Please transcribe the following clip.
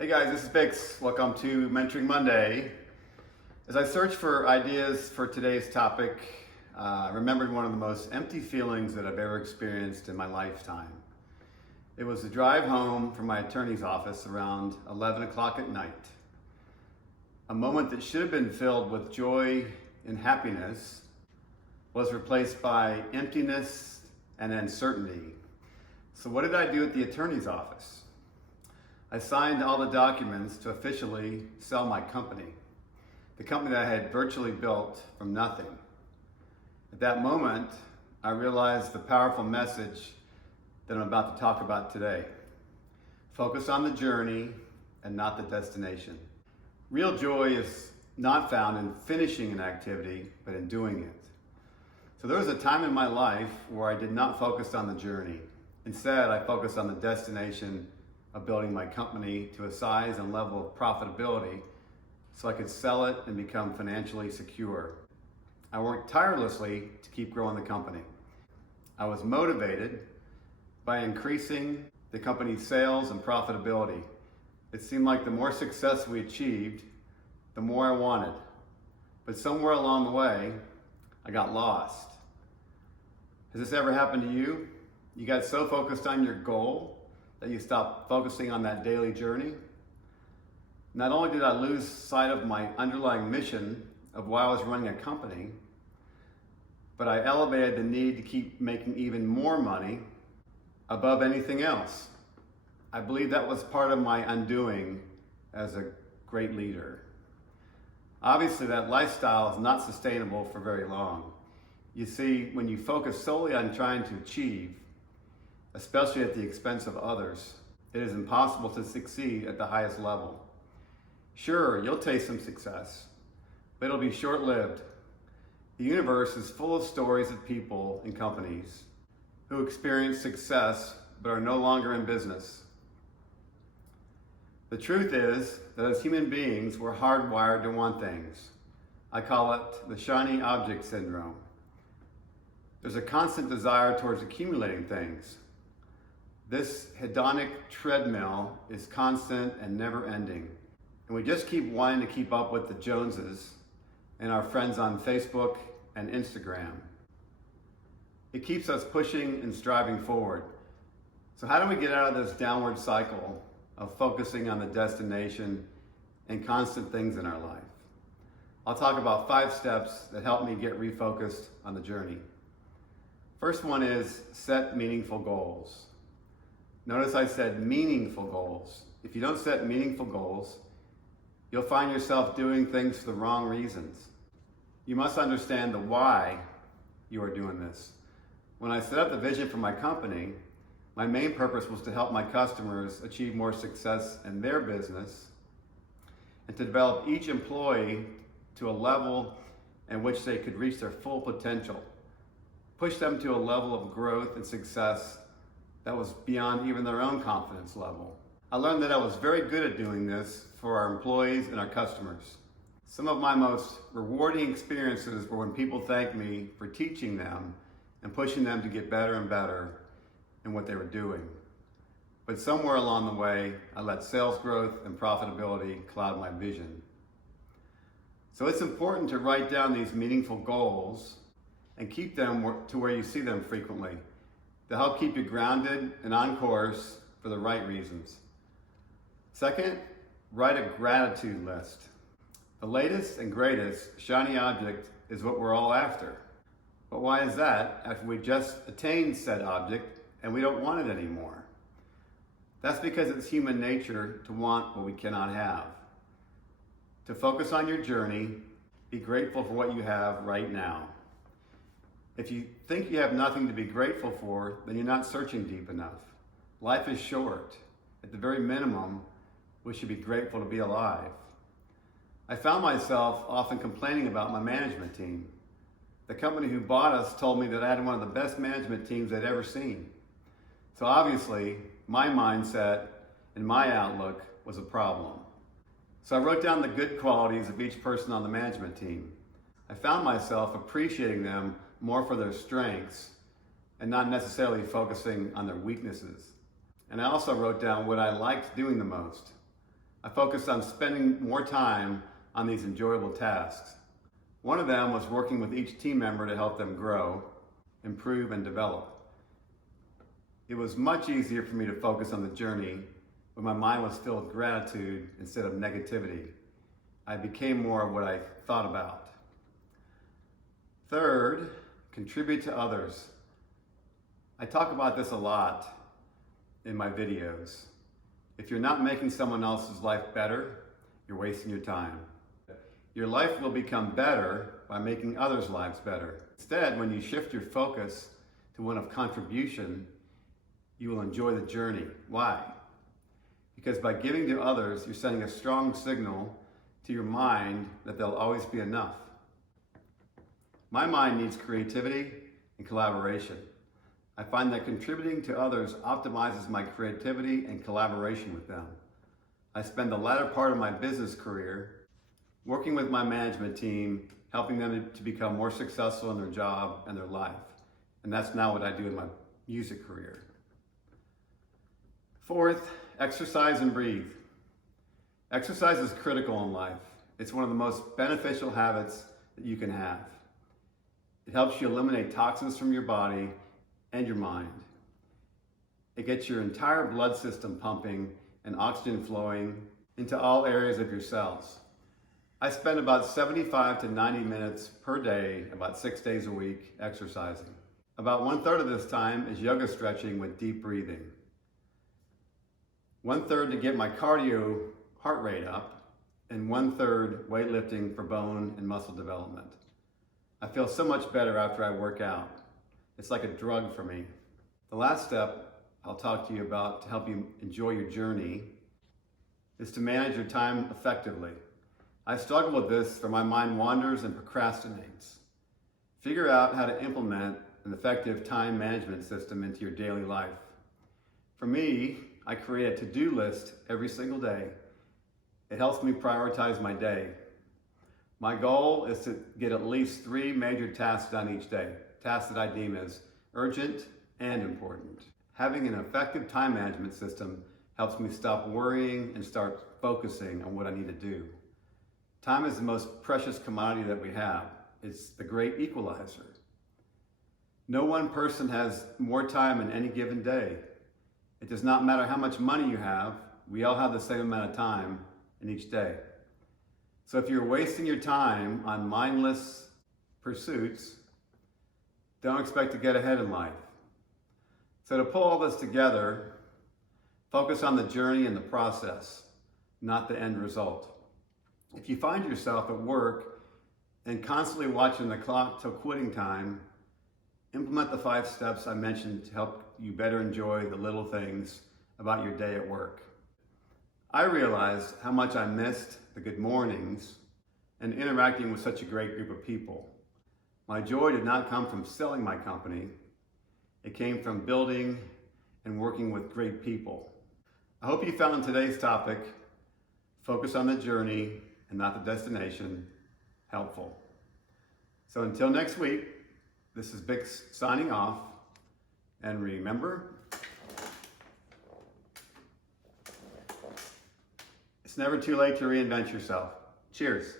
Hey guys, this is BiXX. Welcome to Mentoring Monday. As I searched for ideas for today's topic, I remembered one of the most empty feelings that I've ever experienced in my lifetime. It was the drive home from my attorney's office around 11 o'clock at night. A moment that should have been filled with joy and happiness was replaced by emptiness and uncertainty. So what did I do at the attorney's office? I signed all the documents to officially sell my company, the company that I had virtually built from nothing. At that moment, I realized the powerful message that I'm about to talk about today. Focus on the journey and not the destination. Real joy is not found in finishing an activity, but in doing it. So there was a time in my life where I did not focus on the journey. Instead, I focused on the destination of building my company to a size and level of profitability so I could sell it and become financially secure. I worked tirelessly to keep growing the company. I was motivated by increasing the company's sales and profitability. It seemed like the more success we achieved, the more I wanted. But somewhere along the way, I got lost. Has this ever happened to you? You got so focused on your goal that you stopped focusing on that daily journey? Not only did I lose sight of my underlying mission of why I was running a company, but I elevated the need to keep making even more money above anything else. I believe that was part of my undoing as a great leader. Obviously, that lifestyle is not sustainable for very long. You see, when you focus solely on trying to achieve, especially at the expense of others, it is impossible to succeed at the highest level. Sure, you'll taste some success, but it'll be short-lived. The universe is full of stories of people and companies who experience success but are no longer in business. The truth is that as human beings, we're hardwired to want things. I call it the shiny object syndrome. There's a constant desire towards accumulating things. This hedonic treadmill is constant and never ending. And we just keep wanting to keep up with the Joneses and our friends on Facebook and Instagram. It keeps us pushing and striving forward. So how do we get out of this downward cycle of focusing on the destination and constant things in our life? I'll talk about 5 steps that help me get refocused on the journey. First one is set meaningful goals. Notice I said meaningful goals. If you don't set meaningful goals, you'll find yourself doing things for the wrong reasons. You must understand the why you are doing this. When I set up the vision for my company, my main purpose was to help my customers achieve more success in their business and to develop each employee to a level in which they could reach their full potential, push them to a level of growth and success that was beyond even their own confidence level. I learned that I was very good at doing this for our employees and our customers. Some of my most rewarding experiences were when people thanked me for teaching them and pushing them to get better and better in what they were doing. But somewhere along the way, I let sales growth and profitability cloud my vision. So it's important to write down these meaningful goals and keep them to where you see them frequently, to help keep you grounded and on course for the right reasons. Second, write a gratitude list. The latest and greatest shiny object is what we're all after. But why is that after we just attained said object and we don't want it anymore? That's because it's human nature to want what we cannot have. To focus on your journey, be grateful for what you have right now. If you think you have nothing to be grateful for, then you're not searching deep enough. Life is short. At the very minimum, we should be grateful to be alive. I found myself often complaining about my management team. The company who bought us told me that I had one of the best management teams they'd ever seen. So obviously, my mindset and my outlook was a problem. So I wrote down the good qualities of each person on the management team. I found myself appreciating them more for their strengths and not necessarily focusing on their weaknesses. And I also wrote down what I liked doing the most. I focused on spending more time on these enjoyable tasks. One of them was working with each team member to help them grow, improve, and develop. It was much easier for me to focus on the journey when my mind was filled with gratitude instead of negativity. I became more of what I thought about. Third, contribute to others. I talk about this a lot in my videos. If you're not making someone else's life better, you're wasting your time. Your life will become better by making others' lives better. Instead, when you shift your focus to one of contribution, you will enjoy the journey. Why? Because by giving to others, you're sending a strong signal to your mind that there'll always be enough. My mind needs creativity and collaboration. I find that contributing to others optimizes my creativity and collaboration with them. I spend the latter part of my business career working with my management team, helping them to become more successful in their job and their life. And that's now what I do in my music career. Fourth, exercise and breathe. Exercise is critical in life. It's one of the most beneficial habits that you can have. It helps you eliminate toxins from your body and your mind. It gets your entire blood system pumping and oxygen flowing into all areas of your cells. I spend about 75 to 90 minutes per day, about 6 days a week, exercising. About 1/3 of this time is yoga stretching with deep breathing. 1/3 to get my cardio heart rate up, and 1/3 weightlifting for bone and muscle development. I feel so much better after I work out. It's like a drug for me. The last step I'll talk to you about to help you enjoy your journey is to manage your time effectively. I struggle with this, for my mind wanders and procrastinates. Figure out how to implement an effective time management system into your daily life. For me, I create a to-do list every single day. It helps me prioritize my day. My goal is to get at least 3 major tasks done each day, tasks that I deem as urgent and important. Having an effective time management system helps me stop worrying and start focusing on what I need to do. Time is the most precious commodity that we have. It's the great equalizer. No one person has more time in any given day. It does not matter how much money you have, we all have the same amount of time in each day. So if you're wasting your time on mindless pursuits, don't expect to get ahead in life. So to pull all this together, focus on the journey and the process, not the end result. If you find yourself at work and constantly watching the clock till quitting time, implement the 5 steps I mentioned to help you better enjoy the little things about your day at work. I realized how much I missed the good mornings and interacting with such a great group of people. My joy did not come from selling my company. It came from building and working with great people. I hope you found today's topic, focus on the journey and not the destination, helpful. So until next week, this is BiXX signing off. And remember, it's never too late to reinvent yourself. Cheers.